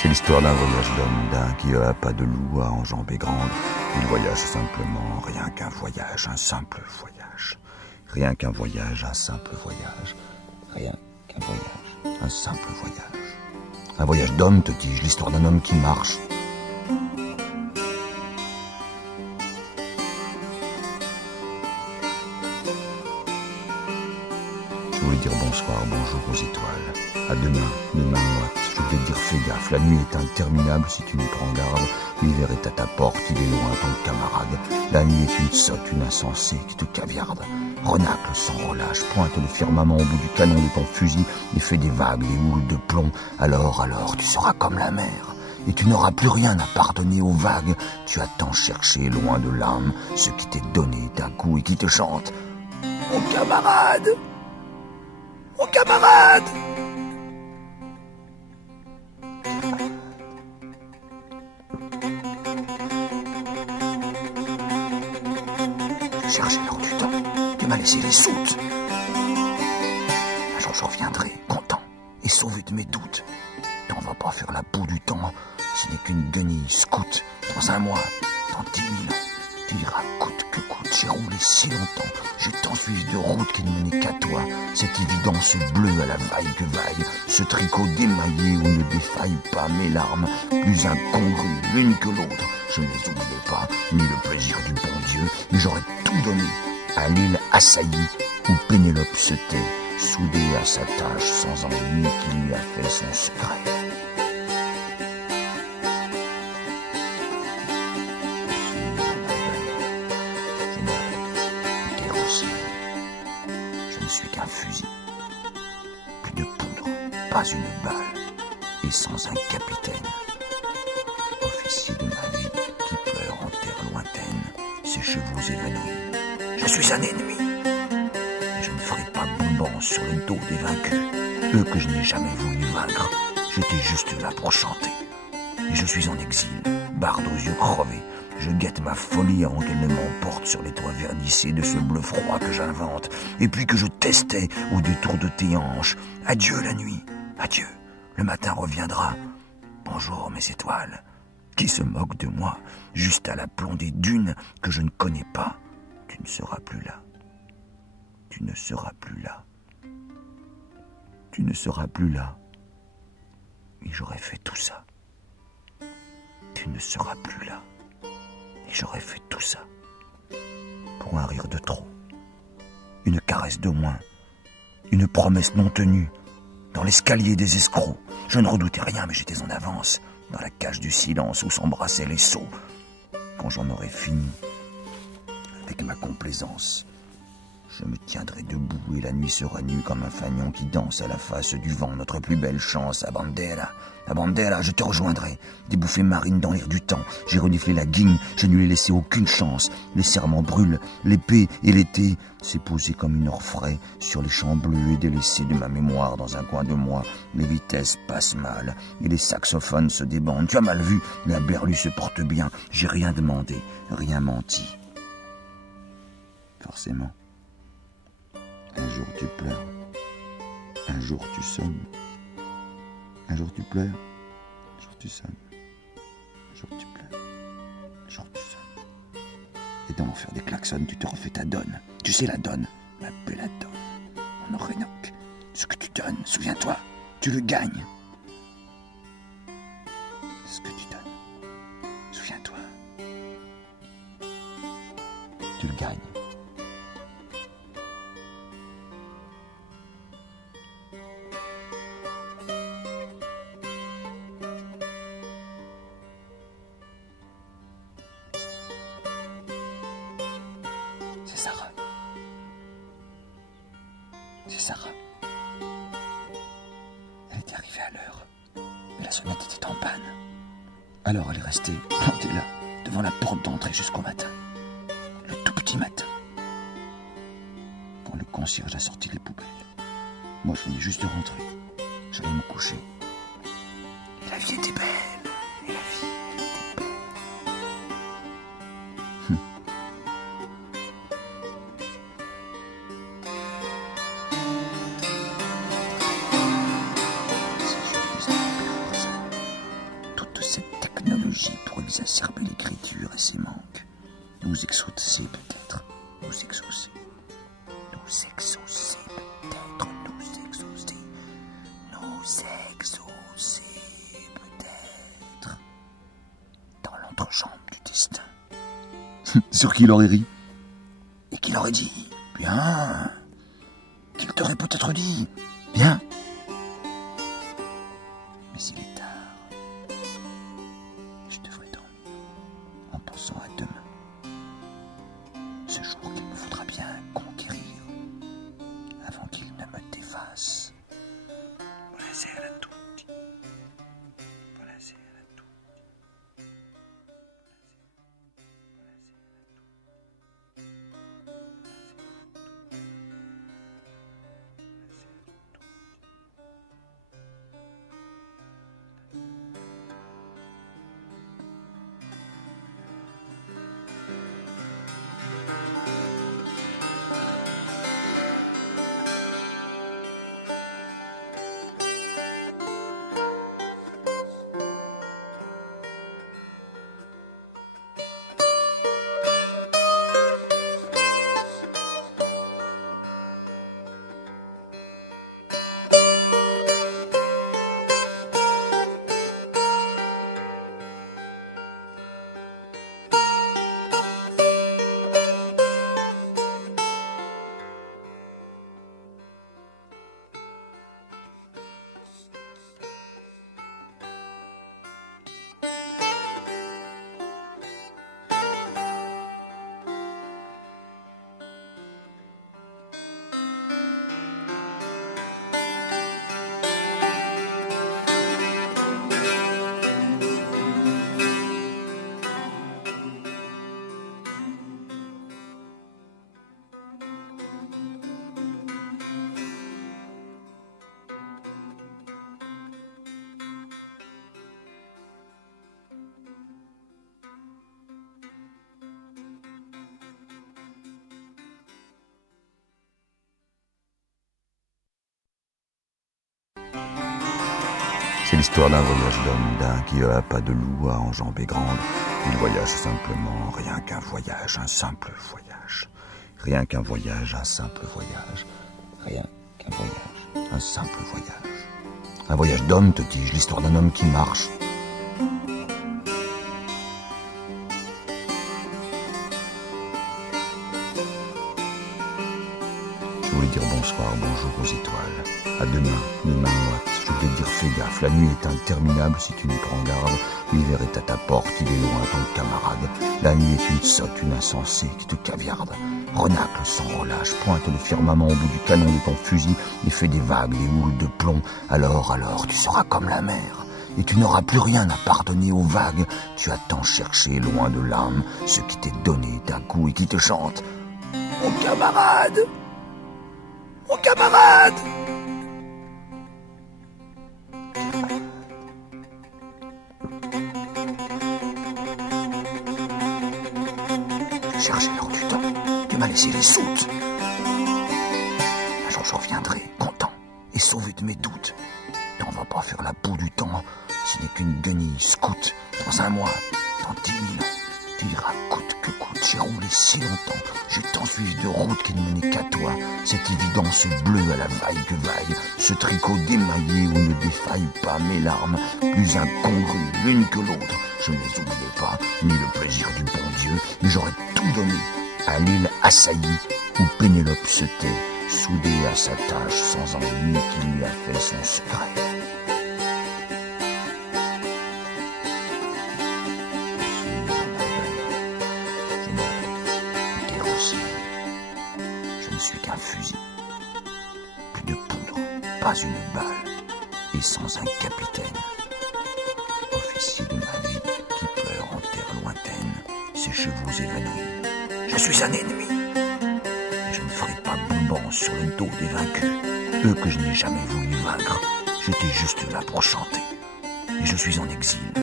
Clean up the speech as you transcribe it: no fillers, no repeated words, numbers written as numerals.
C'est l'histoire d'un voyage d'homme, d'un qui à pas de loup à enjambées grandes. Il voyage simplement, rien qu'un voyage, un simple voyage. Rien qu'un voyage, un simple voyage. Rien qu'un voyage, un simple voyage. Un voyage d'homme, te dis-je, l'histoire d'un homme qui marche. Je voulais dire bonsoir, bonjour aux étoiles. À demain, demain moite. Je voulais dire fais gaffe, la nuit est interminable si tu ne prends garde. L'hiver est à ta porte, il est loin ton camarade. La nuit est une sotte, une insensée qui te caviarde. Renacle sans relâche, pointe le firmament au bout du canon de ton fusil et fait des vagues, des houles de plomb. Alors, tu seras comme la mer. Et tu n'auras plus rien à pardonner aux vagues. Tu as tant cherché, loin de l'âme, ce qui t'est donné d'un coup et qui te chante. Mon camarade! Mon camarade! J'ai cherché l'or du temps, tu m'as laissé les soutes. Un jour je reviendrai, content et sauvé de mes doutes. T'en vas pas faire la boue du temps, ce n'est qu'une guenille scout. Dans un mois, dans 10 000 ans, tu diras coûte que coûte, j'ai roulé si longtemps, j'ai tant suivi de route qu'il ne menait qu'à toi. Cette évidence bleue à la vaille que vaille, ce tricot démaillé où ne défaillent pas mes larmes, plus incongrues l'une que l'autre. Je ne les oubliais pas, ni le plaisir du bon Dieu, mais j'aurais tout donné à l'île assaillie où Pénélope se tait, soudée à sa tâche sans ennui qui lui a fait son secret. Je ne suis qu'un fusil, plus de poudre, pas une balle, et sans un capitaine, officier de ma vie qui pleure en terre lointaine, ses chevaux évanouis. Je suis un ennemi, et je ne ferai pas bombance sur le dos des vaincus, eux que je n'ai jamais voulu vaincre. J'étais juste là pour chanter, et je suis en exil, barde aux yeux crevés. Je guette ma folie avant qu'elle ne m'emporte sur les toits vernissés de ce bleu froid que j'invente, et puis que je testais au détour de tes hanches. Adieu la nuit, adieu, le matin reviendra. Bonjour mes étoiles, qui se moquent de moi, juste à l'aplomb des dunes que je ne connais pas. Tu ne seras plus là, tu ne seras plus là, tu ne seras plus là. Et j'aurais fait tout ça. Tu ne seras plus là. Et j'aurais fait tout ça pour un rire de trop, une caresse de moins, une promesse non tenue, dans l'escalier des escrocs. Je ne redoutais rien, mais j'étais en avance, dans la cage du silence où s'embrassaient les sots. Quand j'en aurais fini avec ma complaisance, je me tiendrai debout et la nuit sera nue comme un fanion qui danse à la face du vent. Notre plus belle chance, à Bandela, je te rejoindrai. Des bouffées marines dans l'air du temps. J'ai reniflé la guigne, je ne lui ai laissé aucune chance. Les serments brûlent, l'épée et l'été s'est posé comme une orfraie sur les champs bleus et délaissés de ma mémoire dans un coin de moi. Les vitesses passent mal et les saxophones se débandent. Tu as mal vu, la berlue se porte bien. J'ai rien demandé, rien menti. Forcément. Un jour tu pleures, un jour tu sonnes, un jour tu pleures, un jour tu sonnes, un jour tu pleures, un jour tu sonnes. Et dans l'enfer des klaxons, tu te refais ta donne. Tu sais la donne, ma belle donne, mon Orénoque. Ce que tu donnes, souviens-toi, tu le gagnes. Ce que tu donnes, souviens-toi, tu le gagnes. C'est Sarah. C'est Sarah. Elle était arrivée à l'heure, mais la sonnette était en panne. Alors elle est restée plantée là, devant la porte d'entrée jusqu'au matin. Le tout petit matin. Quand le concierge a sorti les poubelles. Moi je venais juste de rentrer. J'allais me coucher. Et la vie était belle. Et la vie était belle. stratégie pour exacerber l'écriture et ses manques. Nous exaucer peut-être, nous exaucer. Nous exaucer peut-être, nous exaucer. Nous exaucer peut-être. Dans l'entrejambe du destin. Sur qui il aurait ri? Et qu'il aurait dit, bien. Qu'il t'aurait peut-être dit, bien. Mais il est tard. Je devrais dormir en pensant à demain. Ce jour qu'il me faudra bien conquérir avant qu'il ne me défasse. Buonasera a tutti. Buonasera a tutti. C'est l'histoire d'un voyage d'homme, d'un qui a pas de loup à enjamber grande. Il voyage simplement, rien qu'un voyage, un simple voyage. Rien qu'un voyage, un simple voyage. Rien qu'un voyage, un simple voyage. Un voyage d'homme, te dis-je, l'histoire d'un homme qui marche. Je voulais dire bonsoir, bonjour aux étoiles. À demain, mes mains moites. Je voulais dire fais gaffe, la nuit est interminable si tu ne prends garde. L'hiver est à ta porte, il est loin ton camarade. La nuit est une sotte, une insensée qui te caviarde. Renacle sans relâche, pointe le firmament au bout du canon de ton fusil et fait des vagues, des houles de plomb. Alors, tu seras comme la mer. Et tu n'auras plus rien à pardonner aux vagues. Tu as tant cherché loin de l'âme ce qui t'est donné d'un coup et qui te chante. Mon camarade! Mon camarade! J'ai cherché l'heure du temps, tu m'as laissé les soutes. Un jour je reviendrai, content et sauvé de mes doutes. On va pas faire la boue du temps, ce n'est qu'une guenille scout. Dans un mois, dans 10 000 ans, tu diras coûte que coûte, j'ai roulé si longtemps, j'ai tant suivi de routes qui ne menaient qu'à toi. Cette évidence bleue à la vaille que vaille, ce tricot démaillé où ne défaillent pas mes larmes, plus incongrues l'une que l'autre. Je ne les oubliais pas, ni le plaisir du bon Dieu, mais j'aurais tout donné à l'île assaillie où Pénélope se tait, soudée à sa tâche sans ennui qui lui a fait son secret. Je ne suis qu'un fusil, plus de poudre, pas une balle, et sans un capitaine, officier de ma vie qui pleure en terre lointaine, ses chevaux évanouis. Je suis un ennemi, et je ne ferai pas bombant sur le dos des vaincus, eux que je n'ai jamais voulu vaincre. J'étais juste là pour chanter, et je suis en exil.